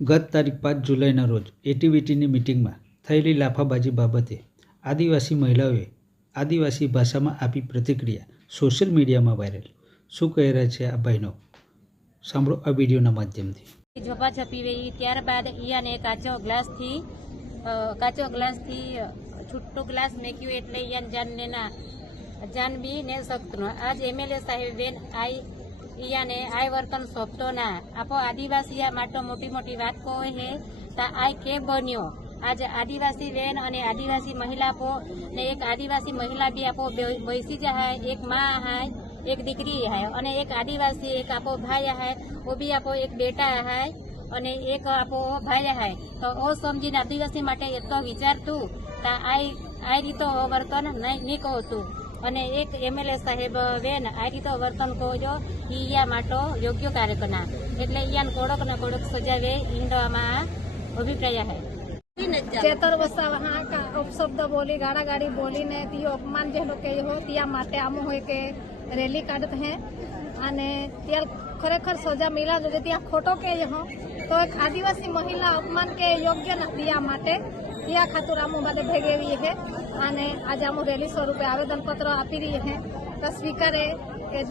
ગત તારીખ 5 જુલાઈના રોજ એટીવીટીની મિટિંગમાં થયેલી લાફાબાજી બાબતે આદિવાસી મહિલાઓએ આદિવાસી ભાષામાં આપી પ્રતિક્રિયા સોશિયલ મીડિયામાં વાયરલ। શું કહી રહ્યા છે આ બહેનો, સાંભળો આ વિડીયોના માધ્યમથી। ઝપાઝપી વહી ત્યારબાદ ઈયાને કાચો ગ્લાસથી છૂટો ગ્લાસ મેક્યું એટલે ઈયાન જાન બી ને શકતો આજ એમએલએ સાહેબ બેન ઈયાને આય વર્તન સોંપતો ના આપો આદિવાસી માટે મોટી મોટી વાત કહે હે તા આય કે બન્યો आज आदिवासी बहन અને आदिवासी महिला को ने एक आदिवासी महिला भी आपो बैसी जा है, एक माँ है, एक दीकरी है और एक आदिवासी एक आपो भाई है, वो भी आपो एक बेटा है और एक आपो भाई है। तो वो समझी आदिवासी माटे एटलो विचारतुं ता आ रीतो वर्तन नहीं कहतुं અને એક એમએલએ સાહેબ બેન આ રીતો વર્તન કહો ઈયા માટો યોગ્ય કાર્યકરના એટલે ઈયાન કોડક ને કોડક સજાવે ઈંડવામાં અભિપ્રાય है। चेतर वसा वहाँ का अपशब्द बोली गाड़ा गाड़ी बोली ने तीयो अपमान जो लोग के हो तिया माटे आमो होय के रैली काढत है अने त्याल खरेखर सजा मिला जो त्या खोटो के हो तो एक आदिवासी महिला अपमान के योग्य न तिया माटे तिया खातिर आमो माटे भेगेवी है अने आज आमो रैली स्वरूपे आवेदन पत्र आपी रही है तो स्वीकारे के